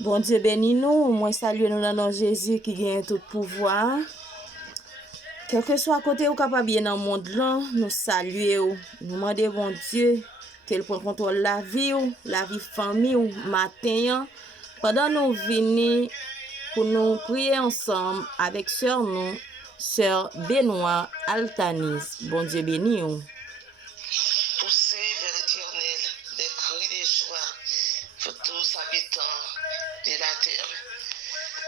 Bon Dieu béni nous, moi salue nous dans le nom de Jésus qui gagne tout pouvoir. Quel que soit côté ou capable bien dans le monde là, nous saluons, nous demandons bon Dieu qu'il prenne contrôle la vie famille ou matin pendant nous venir pour nous prier ensemble avec sœur Benoît Altanis. Bon Dieu béni ou. Poussez vers l'Éternel des cris de joie pour tous habitants de la terre.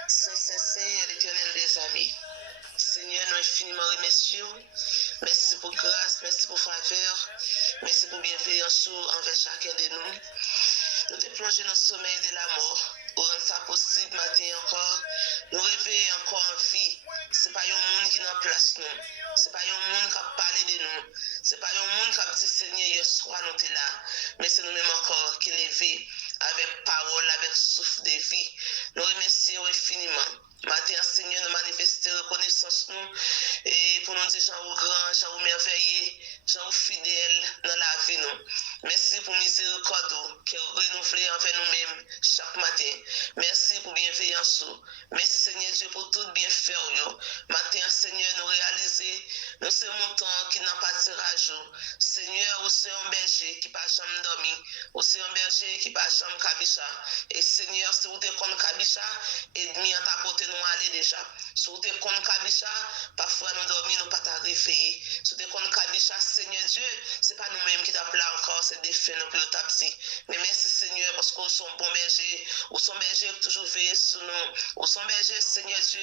C'est l'Éternel des amis. Seigneur, nous infiniment remercions. Merci pour grâce, merci pour faveur, merci pour bienveillance envers chacun de nous. Nous te plongés dans le sommeil de la mort. Pour rendre ça possible, matin encore, nous réveiller encore en vie. Ce n'est pas un monde qui n'a place nous. Ce n'est pas un monde qui a parlé de nous. Ce n'est pas un monde qui a dit Seigneur, hier soir nous sommes là. Mais c'est nous-mêmes encore qui levons avec parole, avec souffle de vie. Nous remercions infiniment. Matin, Seigneur, nous manifester reconnaissance nous et pour nous dire Jean grand, Jean merveilleux, Jean fidèle dans la vie nous. Merci pour miséricorde qui renouvelée envers nous-mêmes chaque matin. Merci pour bienveillance. Merci Seigneur Dieu pour tout bien faire. Matin, Seigneur, nous réaliser nous sommes un temps qui n'a pas tirage. Seigneur, vous êtes un berger qui pas jamais dormi. Vous êtes un berger qui pas jamais kabicha. Et Seigneur, si vous êtes contre kabicha, aide-moi à t'apporter nous aller déjà. Si vous êtes contre kabicha, parfois nous dormons, nous pas t'arriver. Si vous êtes contre kabicha, Seigneur Dieu, c'est pas nous-mêmes qui t'appelons encore, c'est des faits nous pour t'appeler. Mais merci Seigneur parce que vous sont bons bergers, vous sont bergers qui toujours veillent sur nous, vous sont bergers Seigneur Dieu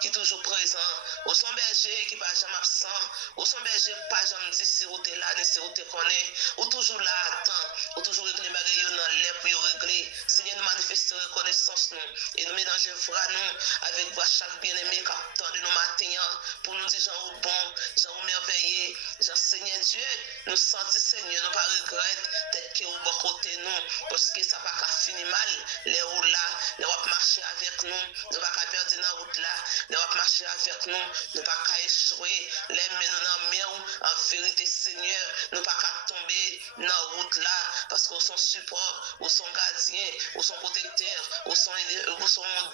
qui toujours présent, vous sont bergers qui pas jamais absent, vous sont bergers qui pas jamais dit si vous êtes là, ni si vous êtes connaît, vous toujours là à temps, vous toujours régler bagaille dans l'air pour régler. Seigneur nous manifester reconnaissance nous et nous mélanger vrai nous avec voix chaque bien-aimé qui attend de nos matins pour nous dire Jean bon, Jean merveilleux, Jean Seigneur Dieu, nous sentir Seigneur, nous pas regretter peut-être que vous bon côté nous parce que ça pas fini mal, les roues là, nous va marcher avec nous, nous pas perdre dans la route là, nous va marcher avec nous, nous pas échouer, les mains nous dans mer en vérité Seigneur, nous pas tomber dans la route là parce qu'on sont support, ou sont gardiens, ou sont protecteurs, ou sont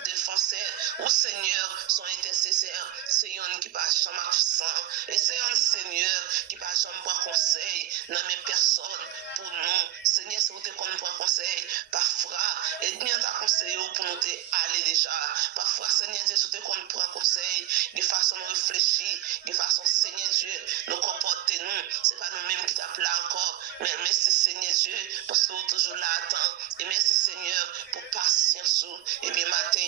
défenseurs, ou Seigneur sont intercesseurs, c'est un qui pas jamais absent et c'est un Seigneur qui pas jamais prendre conseil dans mes personnes pour nous. Seigneur, si vous te connaissez prendre conseil, parfois, aide-moi à conseiller pour nous aller déjà. Parfois, Seigneur Dieu, si vous te connaissez prendre conseil, de façon de réfléchir, de façon, Seigneur Dieu, nous comporter nous. C'est pas nous-mêmes qui t'appelons encore, mais merci Seigneur Dieu, parce que vous toujours là à temps. Et merci Seigneur pour patience. Et bien matin,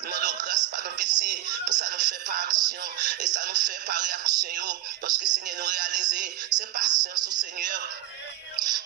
nous demandons grâce par nos pitié, pour ça nous fait par action, et ça nous fait par réaction, parce que Seigneur nous réaliser, c'est patience au Seigneur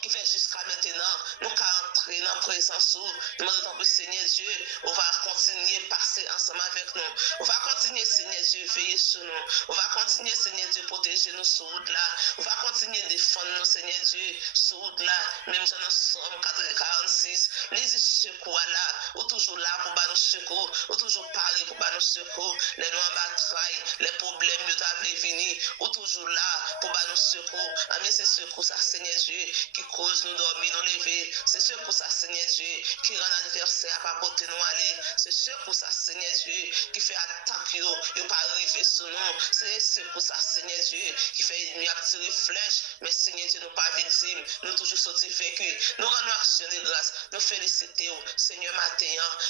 qui fait jusqu'à maintenant, nous allons entrer dans la présence, nous demandons que Seigneur Dieu, on va continuer à passer ensemble avec nous. On va continuer, Seigneur Dieu, veiller sur nous. On va continuer, Seigneur Dieu, protéger nous sur route là. On va continuer à défendre nous, Seigneur Dieu, sur route là. Même si nous sommes 46, les secours là, ou toujours là pour nous secours, ou toujours parler pour nous secours. Les noms en bataille, les problèmes, nous t'avons venir, ou toujours là pour nous secours. Mais c'est secours, ça, Seigneur Dieu, qui cause nous dormir, nous lever. C'est sûr pour ça, Seigneur Dieu, qui rend l'adversaire à pas porter nous aller. C'est sûr pour ça, Seigneur Dieu, qui fait attaque, et pas arriver sur nous. C'est sûr pour ça, Seigneur Dieu, qui fait nous tirer flèche. Mais Seigneur Dieu, nous pas victimes. Nous toujours sortis vécu. Nous rendons action de grâce. Nous félicitons, Seigneur, matin.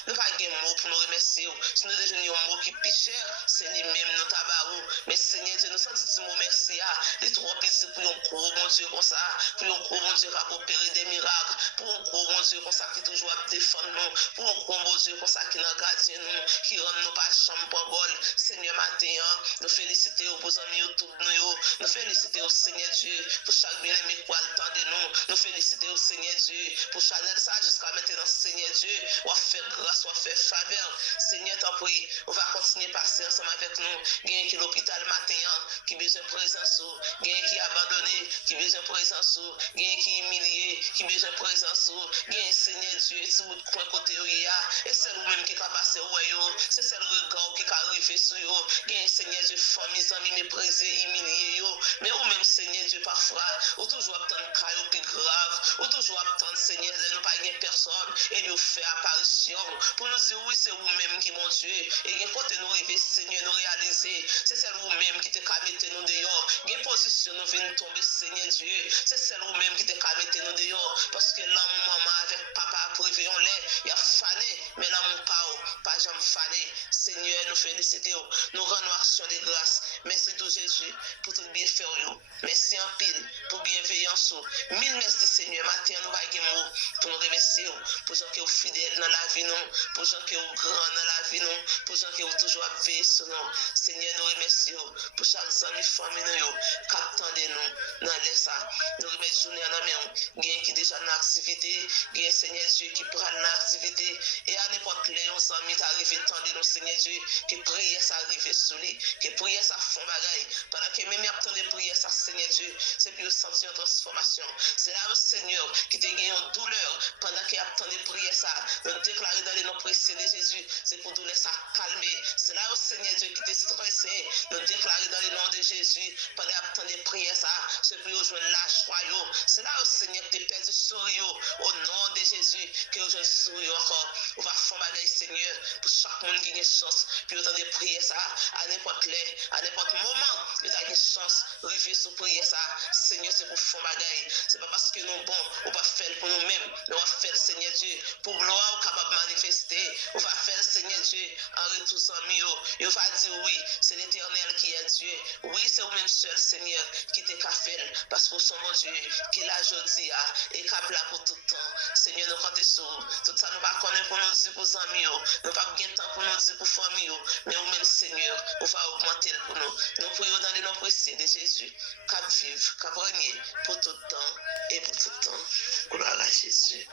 Nous pas de mots pour nous remercier. Si nous déjeunons un mot qui piche, c'est lui-même nous tabarou. Mais Seigneur Dieu, nous sentons ce mot merci. Les trop petits pour un gros bon Dieu comme ça. Pour un gros bon Dieu qui va opérer des miracles. Pour un gros bon Dieu comme ça qui toujours à défendre nous. Pour un gros bon Dieu comme ça qui nous garde nous. Qui rend nous pas chambre pour bol. Seigneur, matin, nous félicitons pour amis YouTube nous. Nous félicitons au Seigneur Dieu pour chaque bien-aimé qui a le temps de nous. Nous félicitons au Seigneur Dieu pour Chanel ça jusqu'à maintenant, Seigneur Dieu. On va faire grâce, on fait faveur. Seigneur, t'en prie, on va continuer à passer ensemble avec nous. Gain qui l'hôpital matin, qui besoin de présence, gain qui abandonné, qui besoin de présence, gain qui humilié, qui besoin de présence, gain Seigneur Dieu, si vous coin côté et c'est vous-même qui a passé, c'est celle regard qui a arrivé sur vous, gain Seigneur Dieu, famille, amis, méprisés, humiliés, mais vous-même Seigneur Dieu, parfois, ou toujours attendre caillou plus grave, ou toujours attendre Seigneur, nous pas gagner personne, et nous faire apparition, pour nous dire oui, c'est vous-même qui mon Dieu, et bien côté nous arriver Seigneur, nous réaliser, c'est celle vous-même qui te mettre nous dehors, gain position nous venons tomber Seigneur Dieu, c'est celle vous-même qui te mettre nous dehors, parce que l'amour maman avec papa privé on l'est, il a fané, mais l'amour pas jamais fané, Seigneur, nous félicitons, nous rendons action de grâce, merci tout Jésus, pour tout bien faire, merci en pile, pour bienveillance, mille merci Seigneur, matin nous va pour nous remercier, pour gens qui sont fidèles dans la vie, nous, pour gens qui sont grands dans la vie, nous, pour gens qui sont toujours veillés sur nous. Seigneur, nous remercions pour chaque ami, famille, qui attendent nous dans les ça. Nous remercions journée en amont, gain qui déjà dans l'activité, gain Seigneur Dieu qui prend l'activité, et à n'importe quel ami qui arrive, tendez nous Seigneur Dieu, que prière ça arrive sur lui, que prière ça fond bagaille, pendant que même attendez prière ça Seigneur Dieu, c'est pour sentir une transformation. C'est là le Seigneur qui te gagne une douleur pendant qu'il attendait prière ça, nous déclarer dans les noms précieux de Jésus, c'est pour douleur ça calmer. C'est là le Seigneur Dieu qui te stressé, nous déclarer dans les noms de Jésus pendant qu'il attendait prière ça, c'est pour jouer la joie. C'est là le Seigneur qui te perdu sourire au nom de Jésus, que je sourire encore. On va faire bagaille Seigneur pour chaque monde qui a une chance, puis autant de prier ça à n'importe l'heure, à n'importe moment, il a une chance de arriver sur prier ça. Seigneur, c'est pour faire bagaille. C'est pas parce que nous bon, on va faire pour nous-mêmes, mais on va faire Seigneur Dieu pour gloire capable de manifester. On va faire Seigneur Dieu en retour sans mieux. Et on va dire oui, c'est l'Éternel qui est Dieu. Oui, c'est vous-même seul Seigneur qui te fait parce que son mon Dieu qui l'a aujourd'hui et qui là pour tout le temps. Seigneur, nous comptons sur tout ça, nous ne connaissons pas pour nous dire pour amis, nous ne pas bien temps pour nous dire pour famille, mais nous-mêmes Seigneur, on va augmenter pour nous. Nous prions dans les noms précieux de Jésus, cap vivre, cap régner pour tout le temps et pour tout le temps. Gloire à Jésus.